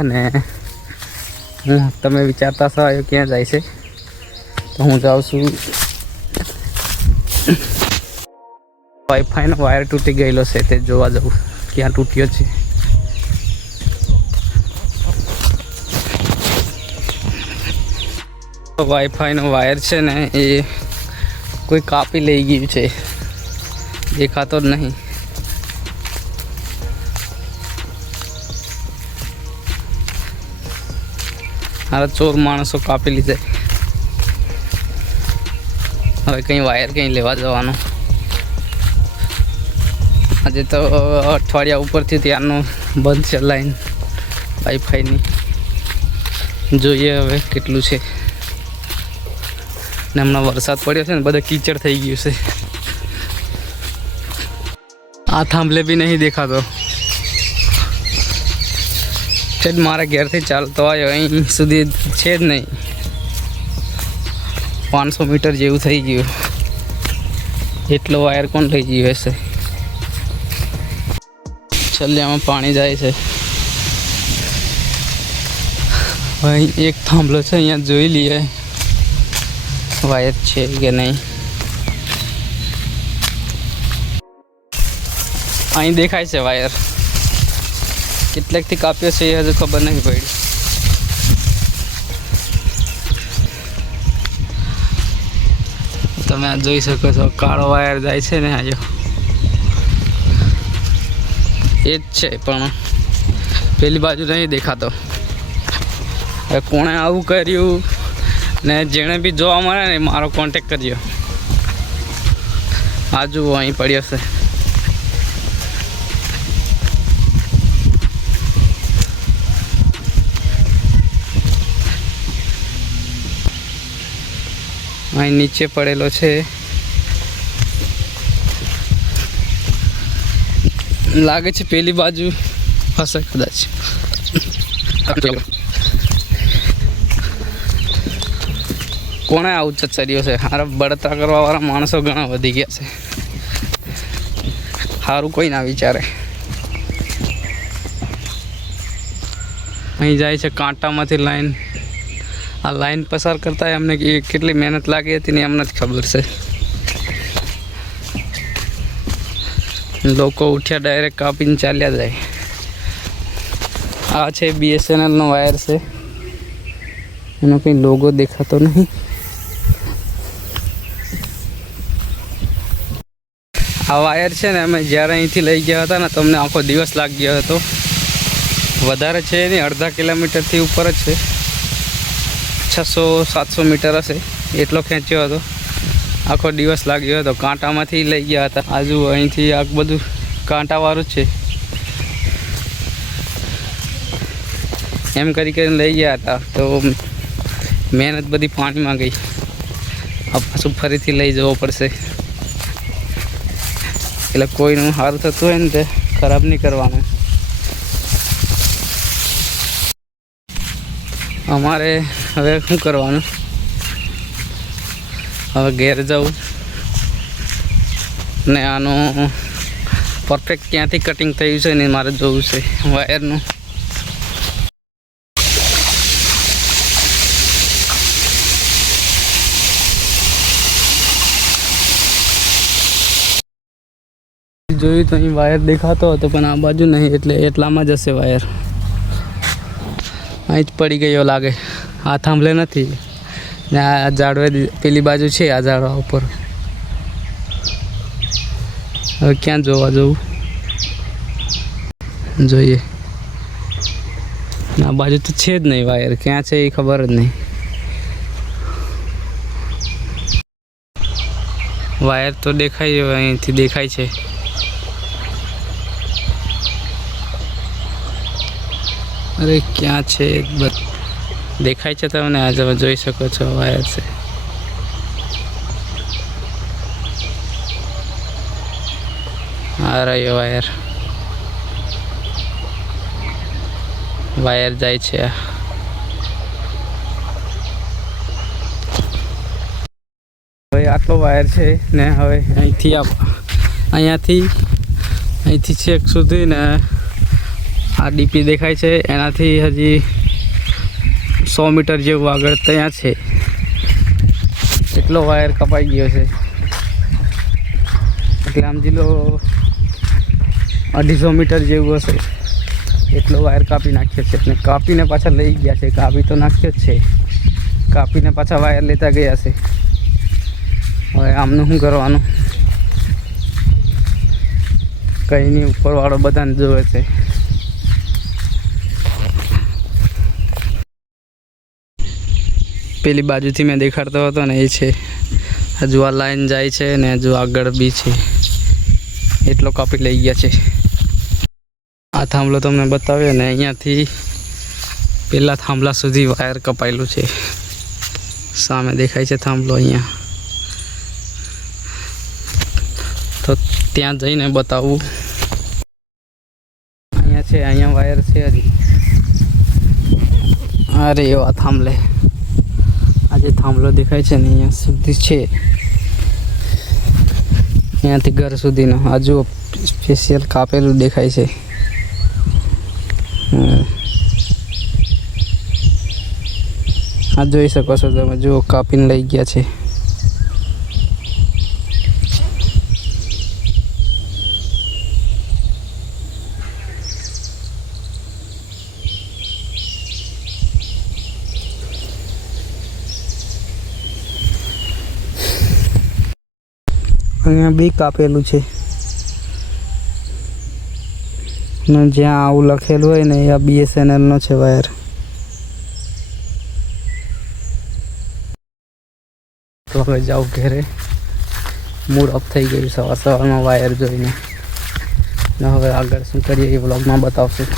ને તમે વિચારતા છો એ ક્યાં જાય છે, તો હું જાઉં છું. વાઈફાઈનો વાયર તૂટી ગયેલો છે તે જોવા જવું ક્યાં તૂટ્યો છે. વાઈફાઈનો વાયર છે ને એ કોઈ કાપી લઈ ગયું છે, દેખાતો જ નહીં. હારા ચોર માણસો કાપી લીધે. હવે કંઈ વાયર કંઈ લેવા જવાનું. આજે તો અઠવાડિયા ઉપરથી ત્યારનું બંધ છે લાઈન વાઈફાઈની. જોઈએ હવે કેટલું છે. ને હમણાં વરસાદ પડ્યો છે ને બધે કીચડ થઈ ગયું છે. આ થાંભલે બી નહીં દેખાતો. છે જ મારા ઘેરથી ચાલતો આવ્યો અહીં સુધી છે જ નહીં. 500 મીટર જેવું થઈ ગયું. એટલો વાયર કોણ થઈ ગયું હશે. છલ્યામાં પાણી જાય છે. અહીં એક થાંભલો છે, અહીંયા જોઈ લઈએ વાયર છે કે નહીં. અહીં દેખાય છે વાયર. કેટલેકથી કાપ્યો છે એ હજુ ખબર નહીં પડી. તમે આ જોઈ શકો છો કાળો વાયર જાય છે ને આજો એ જ છે, પણ પેલી બાજુ નહીં દેખાતો. હવે કોણે આવું કર્યું ને જેણે બી જોવા મળે ને મારો કોન્ટેક કરજો. આ જુઓ અહીં પડ્યો છે. અહીં નીચે પડેલો છે. લાગે છે પેલી બાજુ હશે કદાચ. કોણે આવું ચચર્યો છે. હારા બળતરા કરવા વાળા માણસો ઘણા વધી ગયા છે. સારું કોઈ ના વિચારે. અહીં જાય છે કાંટામાંથી લાઈન. આ લાઈન પસાર કરતા અમને કેટલી મહેનત લાગી હતી ને એમને જ ખબર છે. લોકો ઉઠ્યા ડાયરેક્ટ કાપીને ચાલ્યા જાય. આ છે BSNLનો વાયર છે. એનો કંઈ લોગો દેખાતો નહીં. આ વાયર છે ને અમે જ્યારે અહીંથી લઈ ગયા હતા ને તો અમને આખો દિવસ લાગી ગયો હતો. વધારે છે નહીં, અડધા કિલોમીટરથી ઉપર જ છે. 600-700 મીટર હશે એટલો ખેંચ્યો હતો. આખો દિવસ લાગ્યો હતો. કાંટામાંથી લઈ ગયા હતા. આજુ અહીંથી આ બધું કાંટાવાળું જ છે. એમ કરી કરીને લઈ ગયા હતા તો મહેનત બધી પાણીમાં ગઈ. આ પાછું ફરીથી લઈ જવો પડશે. એટલે કોઈનું સારું થતું હોય ને તે ખરાબ નહીં કરવાનું. અમારે હવે શું કરવાનું, હવે ઘેર જવું ને આનું પરફેક્ટ ક્યાંથી કટિંગ થયું છે ને મારે જોવું છે વાયરનું. જોયું તો અહીં વાયર દેખાતો હતો પણ આ બાજુ નહીં, એટલે એટલામાં જ હશે વાયર. અહીં જ પડી ગયો લાગે. આ થાંભલે નથી ને આ ઝાડવે પેલી બાજુ છે. આ ઝાડવા ઉપર હવે ક્યાં જોવા જવું જોઈએ. આ બાજુ તો છે જ નહીં વાયર. ક્યાં છે એ ખબર જ નહીં. વાયર તો દેખાય, અહીંથી દેખાય છે. અરે ક્યાં છે દેખાય છે તમને. આજે તમે જોઈ શકો છો વાયર છે. આ રહ્યો વાયર. વાયર જાય છે. હવે આટલો વાયર છે ને હવે અહીંયાથી છેક સુધી ને આ ડીપી દેખાય છે એનાથી હજી 100 મીટર જેવું આગળ ત્યાં છે એટલો વાયર કપાઈ ગયો છે. એટલે સમજી લો 250 મીટર જેવું હશે એટલો વાયર કાપી નાખ્યો છે. અને કાપીને પાછા લઈ ગયા છે. કાપી તો નાખ્યો જ છે, કાપીને પાછા વાયર લેતા ગયા છે. હવે આમનું શું કરવાનું? કંઈ નહીં, ઉપરવાળો બધાને જોવે છે. પેલી બાજુથી મેં દેખાડતો હતો ને એ છે. હજુ આ લાઈન જાય છે ને હજુ આગળ બી છે. એટલો કાપી લઈ ગયા છે. આ થાંભલો તમને બતાવ્યો ને, અહીંયાથી પેલા થાંભલા સુધી વાયર કપાયેલું છે. સામે દેખાય છે થાંભલો અહીંયા. તો ત્યાં જઈને બતાવું. અહીંયા છે, અહીંયા વાયર છે હજી. અરે એવા થાંભલે આજે થાંભલો દેખાય છે ને અહીંયા સુધી છે, અહીંયાથી ઘર સુધીનો. હજુ સ્પેશિયલ કાપેલું દેખાય છે. આ જોઈ શકો છો તમે, જો કાપીને લઈ ગયા છે. અહીંયા બી કાપેલું છે ને જ્યાં આવું લખેલું હોય ને એ BSNL નો છે વાયર. તો હવે જાઉં ઘરે, મૂડ ઓફ થઈ ગયું સવારમાં વાયર જોઈને. ને હવે આગળ શું કરીએ એ વ્લોગમાં બતાવશું.